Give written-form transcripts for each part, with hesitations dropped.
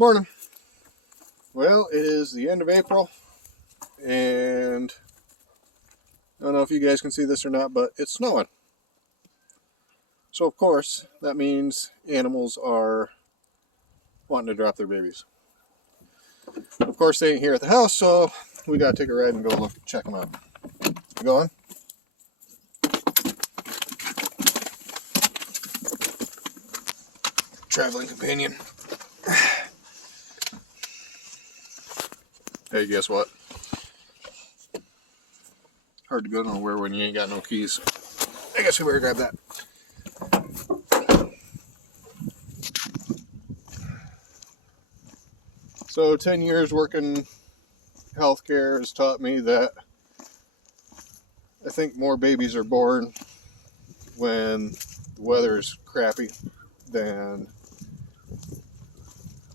Morning. Well, it is the end of April, and I don't know if you guys can see this or not, but it's snowing. So, of course, that means animals are wanting to drop their babies. Of course, they ain't here at the house, so we gotta take a ride and go look, check them out. You going? Traveling companion. Hey, guess what? Hard to go nowhere when you ain't got no keys. I guess we better grab that. So 10 years working healthcare has taught me that I think more babies are born when the weather is crappy than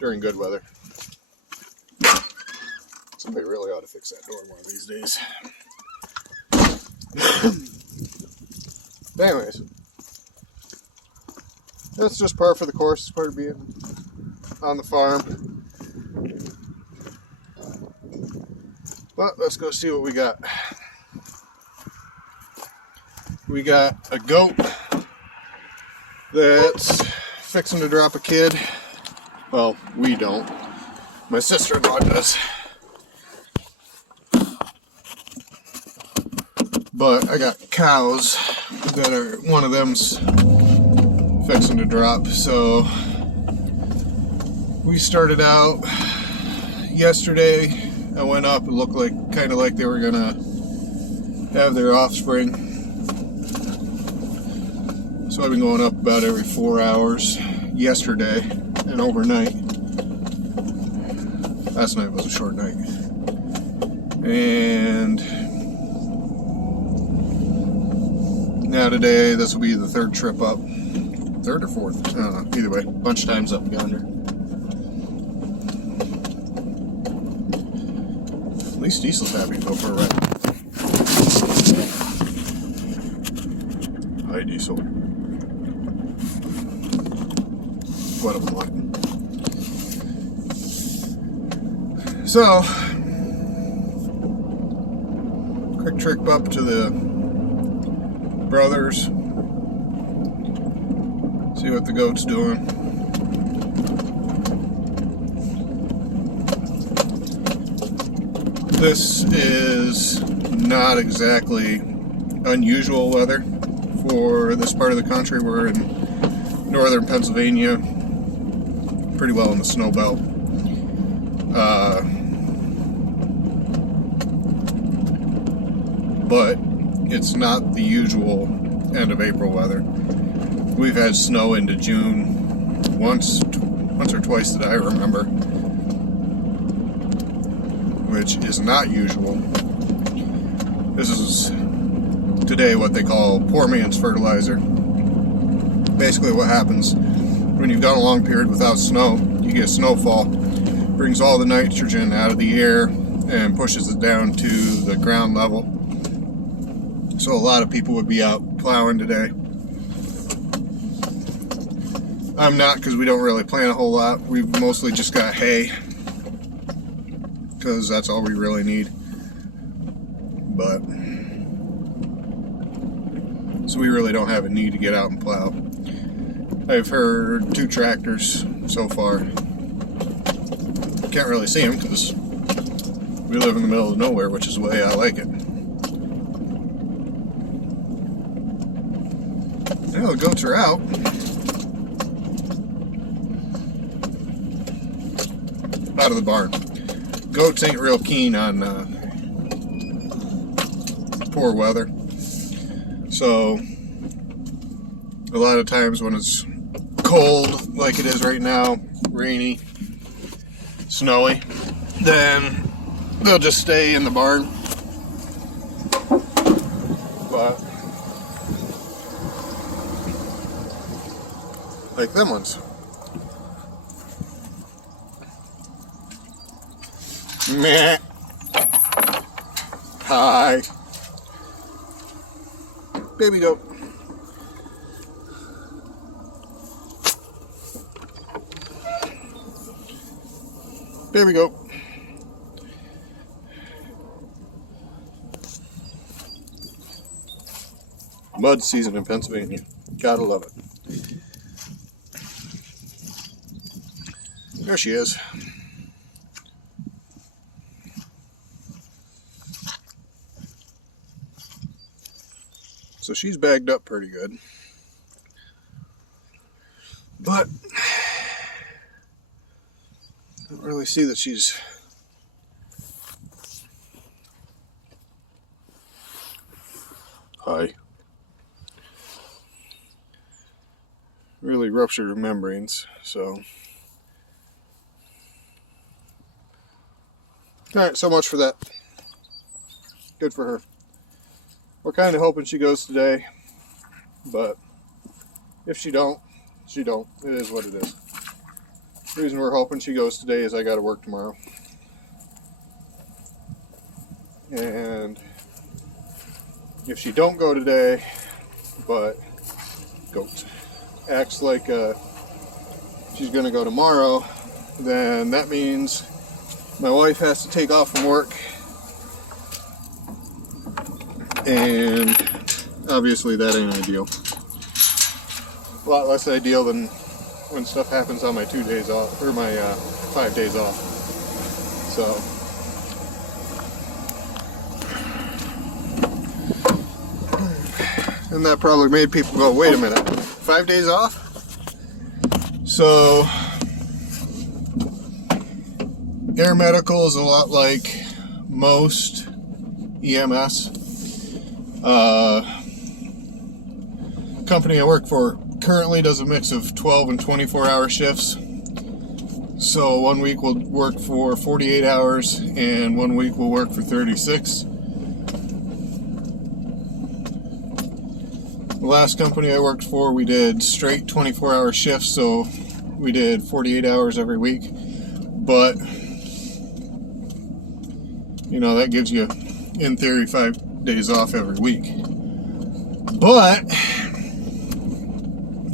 during good weather. Somebody really ought to fix that door one of these days. But anyways, that's just par for the course. It's part of being on the farm. But let's go see what we got. We got a goat that's fixing to drop a kid. Well, we don't. My sister-in-law does. But I got cows that are, one of them's fixing to drop. So we started out yesterday. I went up, it looked like kind of like they were gonna have their offspring. So I've been going up about every 4 hours yesterday and overnight. Last night was a short night. And now today, this will be the third trip up. Third or fourth? I don't know. Either way, a bunch of times up yonder. At least Diesel's happy to go for a ride. Hi, Diesel. What am I like? So, quick trip up to the brothers. See what the goat's doing. This is not exactly unusual weather for this part of the country. We're in northern Pennsylvania, pretty well in the snow belt. But it's not the usual end of April weather. We've had snow into June once or twice that I remember, which is not usual. This is today what they call poor man's fertilizer. Basically what happens when you've gone a long period without snow, you get snowfall, brings all the nitrogen out of the air and pushes it down to the ground level. So a lot of people would be out plowing today. I'm not, because we don't really plant a whole lot. We've mostly just got hay, because that's all we really need. But so we really don't have a need to get out and plow. I've heard 2 tractors so far. Can't really see them because we live in the middle of nowhere, which is the way I like it. Now the goats are out. Out of the barn. Goats ain't real keen on poor weather. So a lot of times when it's cold, like it is right now, rainy, snowy, then they'll just stay in the barn. But like them ones. Meh. Hi. Baby goat. There we go. Mud season in Pennsylvania. Gotta love it. There she is. So she's bagged up pretty good. But I don't really see that she's really ruptured her membranes, so alright, so much for that. Good for her. We're kind of hoping she goes today, but if she don't, she don't. It is what it is. The reason we're hoping she goes today is I got to work tomorrow. And if she don't go today, but acts like she's going to go tomorrow, then that means my wife has to take off from work. And obviously that ain't ideal. A lot less ideal than when stuff happens on my 2 days off, or my 5 days off. So and that probably made people go, wait a minute, 5 days off? So air medical is a lot like most EMS. Company I work for currently does a mix of 12 and 24-hour shifts. So 1 week we'll work for 48 hours and 1 week we'll work for 36. The last company I worked for, we did straight 24-hour shifts, so we did 48 hours every week. But you know, that gives you, in theory, 5 days off every week. But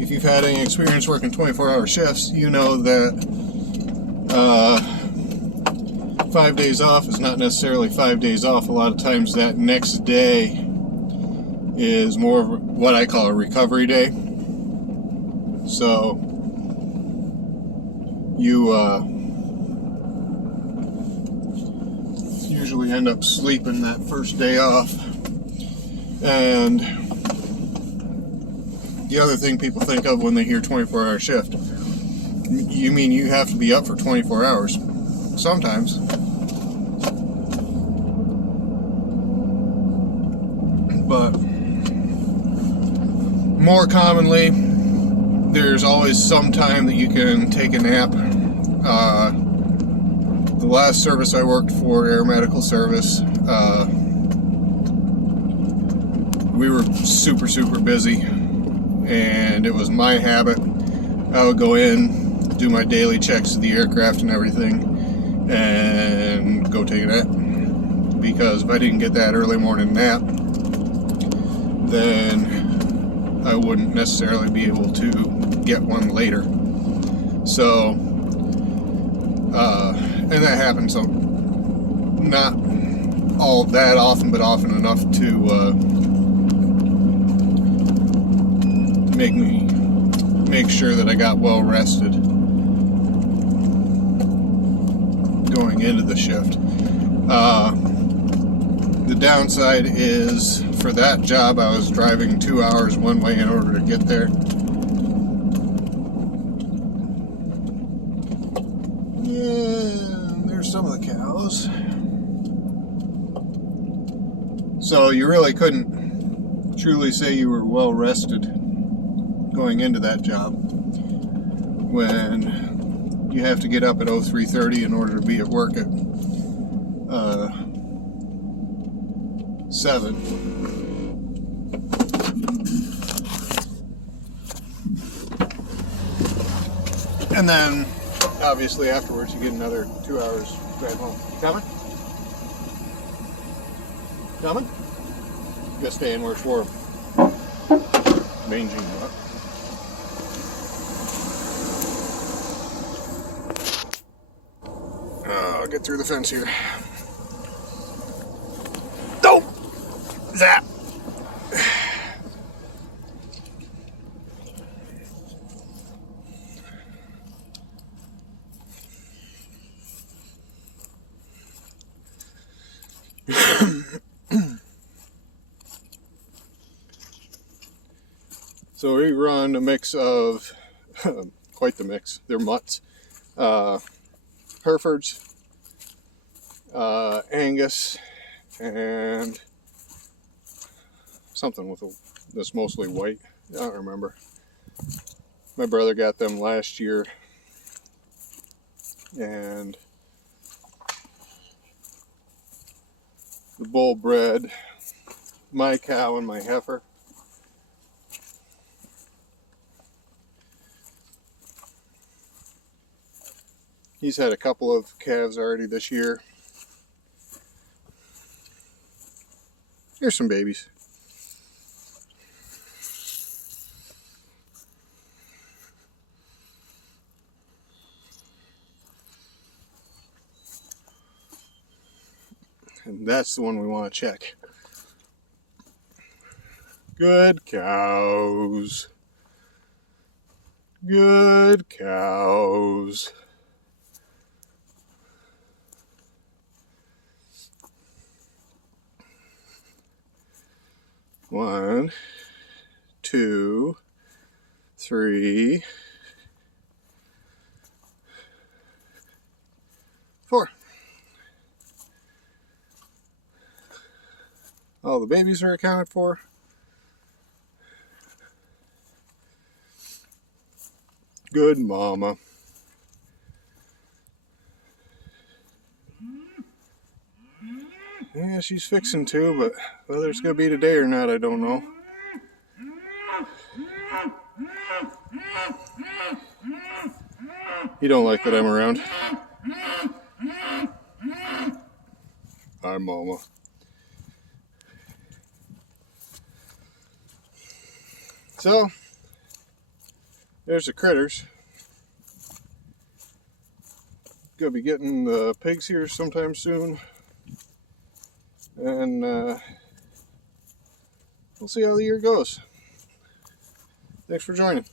if you've had any experience working 24-hour shifts, you know that 5 days off is not necessarily 5 days off. A lot of times that next day is more of what I call a recovery day. So you usually end up sleeping that first day off. And the other thing people think of when they hear 24-hour shift, you mean you have to be up for 24 hours? Sometimes. But more commonly, there's always some time that you can take a nap. The last service I worked for, Air Medical Service, we were super busy, and it was my habit. I would go in, do my daily checks of the aircraft and everything, and go take a nap. Because if I didn't get that early morning nap, then I wouldn't necessarily be able to get one later. So, and that happens not all that often, but often enough to make sure that I got well rested going into the shift. The downside is, for that job, I was driving 2 hours one way in order to get there. Yeah, there's some of the cows. So you really couldn't truly say you were well rested going into that job when you have to get up at 03:30 in order to be at work at 7. And then obviously afterwards you get another 2 hours drive home. Coming? Coming? Just staying where it's warm. Mangy nut. I'll get through the fence here. Nope! Zap! So we run a mix of, quite the mix, they're mutts, Herefords, Angus, and something with that's mostly white. I don't remember. My brother got them last year, and the bull bred my cow and my heifer. He's had a couple of calves already this year. Here's some babies. And that's the one we want to check. Good cows. Good cows. One, two, three, four. All the babies are accounted for. Good mama. Yeah, she's fixing to, but whether it's going to be today or not, I don't know. You don't like that I'm around. Hi, mama. So, there's the critters. Gonna be getting the pigs here sometime soon. And we'll see how the year goes. Thanks for joining.